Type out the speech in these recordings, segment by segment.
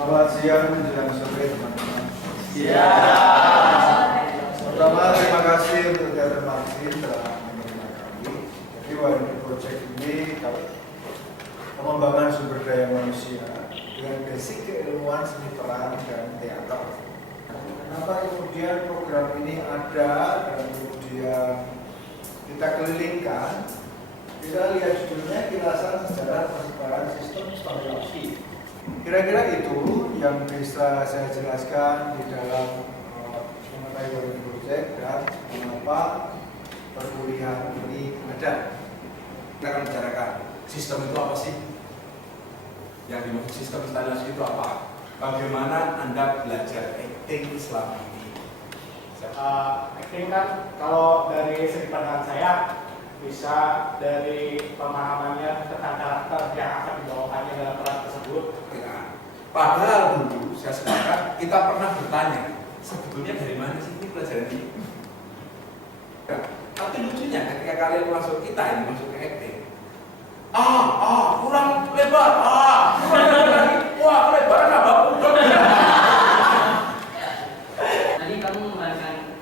Selamat siang menjelang sore teman-teman. Siang. Pertama terima kasih untuk Teater Martin telah menerima kami. Jadi Waringin Project ini pengembangan sumber daya manusia dengan basic keilmuan seni peran dan teater. Kenapa kemudian program ini ada dan kemudian kita kelilingkan? Kita lihat judulnya kilasan sejarah persebaran sistem steriologi. Kira-kira itu yang bisa saya jelaskan di dalam mengenai Waringin Project dan mengapa perkuliahan ini ada. Kita akan bicarakan sistem itu apa sih? Yang dimaksud sistem steriologi itu apa? Bagaimana Anda belajar acting selama ini? Acting kan kalau dari segi pandangan saya bisa dari pemahamannya tentang karakter yang akan dibawakannya dalam peran tersebut. Ya. Padahal dulu saya sepakat kita pernah bertanya sebetulnya dari mana sih ini pelajaran ini? Ya. Tapi lucunya ketika kalian masuk kita ini masuk ke acting, kurang lebar, kurang lebar lagi, wah lebaran apa? Tadi kamu memerankan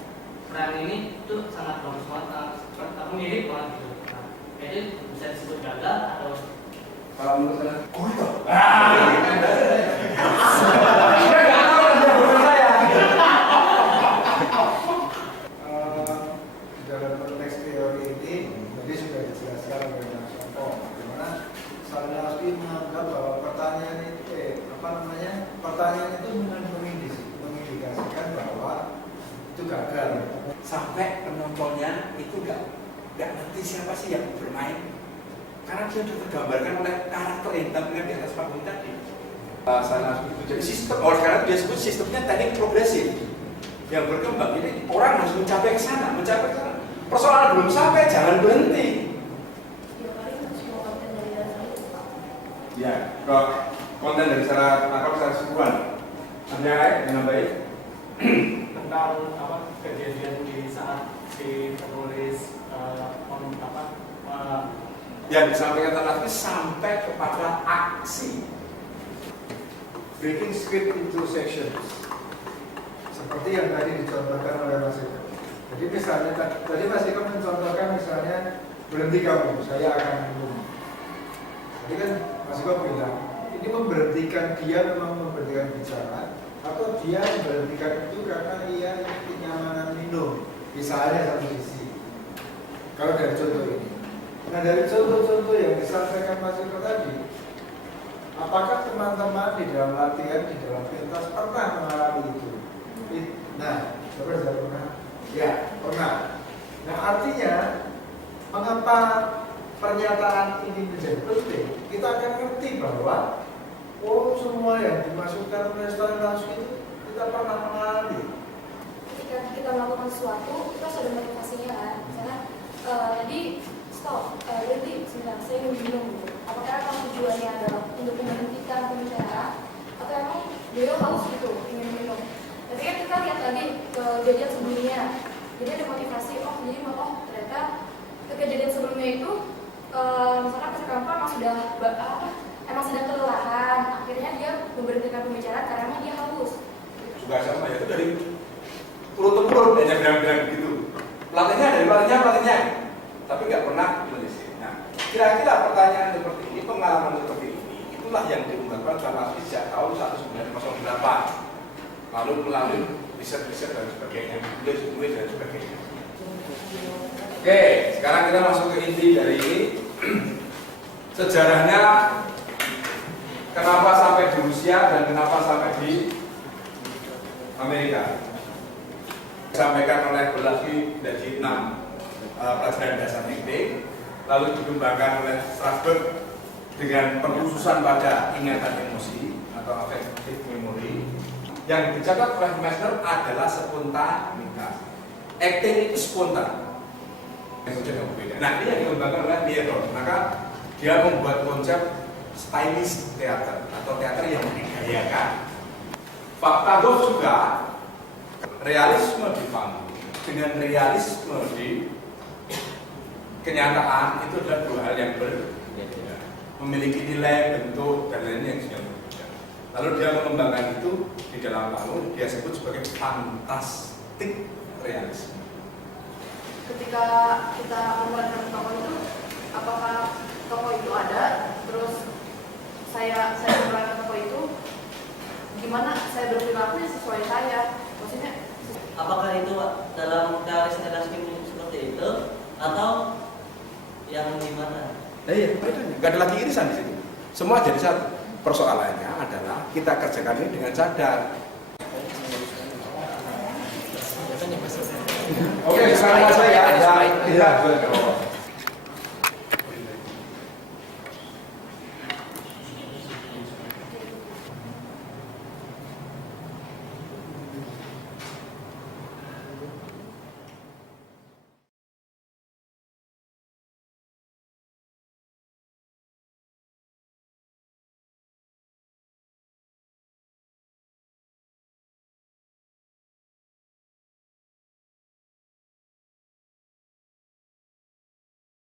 peran ini itu sangat bagus banget, kamu mirip banget gitu. Nah, jadi bisa disebut gagal atau Kalau menurut saya, Di dalam konteks teori ini tadi sudah dijelaskan oleh Mas Sonto bagaimana Stanislavski menganggap bahwa pertanyaan itu pertanyaan itu mengindikasikan bahwa itu gagal. sampai penontonnya itu nggak ngerti siapa sih yang bermain, karena dia sudah tergambarkan oleh karakter yang ditampilkan di atas panggung tadi. Jadi sistem, oleh karena dia sebut sistemnya teknik progresif yang berkembang. Jadi orang harus mencapai ke sana. Persoalan belum sampai, jangan berhenti. Ya, kalau konten dari secara nakal secara keseluruhan, Anda dengan baik. Tentang kejadian di saat si penulis Yang disampaikan tadi sampai kepada aksi. Breaking script into sections seperti yang tadi dicontohkan oleh Mas Eko. Jadi misalnya tadi Mas Eko mencontohkan misalnya berhenti kamu, saya akan minum. Tadi kan Mas Eko bilang ini memberhentikan dia memang memberhentikan bicara atau dia memberhentikan itu karena ia kenyamanan minum, misalnya satu sisi. Kalau dari contoh ini, nah dari contoh-contoh yang disampaikan Mas Eko tadi, apakah teman-teman di dalam latihan, di dalam pentas pernah mengalami itu? Nah, siapa sudah pernah? Ya, pernah. Nah, artinya mengapa pernyataan ini menjadi penting? Kita akan ngerti bahwa semua yang dimasukkan oleh Stanislavski itu kita pernah mengalami. Ketika kita melakukan sesuatu, kita sudah motivasinya kan. Misalnya, tadi stop, berhenti, sebentar, saya ingin minum gitu. Apakah emang tujuannya adalah untuk memberhentikan pembicaraan atau emang beliau haus gitu, ingin minum. Tapi kan kita lihat lagi kejadian sebelumnya, jadi ada motivasi, ternyata kejadian sebelumnya itu misalkan ketika emang sudah emang sedang kelelahan, akhirnya dia memberhentikan pembicaraan karena dia haus. Juga sama ya, itu dari turun-temurun dia bilang begitu. Pelatihnya dari pelatihnya, tapi nggak pernah menulis. Nah, kira-kira pertanyaan seperti ini, pengalaman seperti ini, itulah yang diungkapkan sama sejak tahun 1908. Lalu melalui riset-riset dan sebagainya, tulis dan sebagainya. Oke, sekarang kita masuk ke inti dari ini. Sejarahnya kenapa sampai di Rusia dan kenapa sampai di Amerika. Disampaikan oleh Belaski dari 6 pelajaran dasar acting, lalu dikembangkan oleh Strasberg dengan pengkhususan pada ingatan emosi atau affective memory. Yang dicatat oleh Meissner adalah spontanitas. Acting itu spontan. Nah, ini yang dikembangkan oleh Piero. Maka dia membuat konsep stylish teater atau teater yang menggayakan. Pavlov juga realisme di panggung dengan realisme di kenyataan itu adalah dua hal yang berbeda, memiliki nilai, bentuk, dan lain-lain yang sudah berbeda. Lalu dia mengembangkan itu di dalam panggung, dia sebut sebagai fantastik realisme. Ketika kita memerankan tokoh itu, apakah tokoh itu ada, terus saya memerankan tokoh itu, gimana saya berperilaku sesuai saya, maksudnya Apakah itu dalam realisme seperti itu atau yang gimana? Iya, nggak ada lagi irisan di situ. Semua jadi satu. Persoalannya adalah kita kerjakan ini dengan sadar. Oke, sekarang saya ada.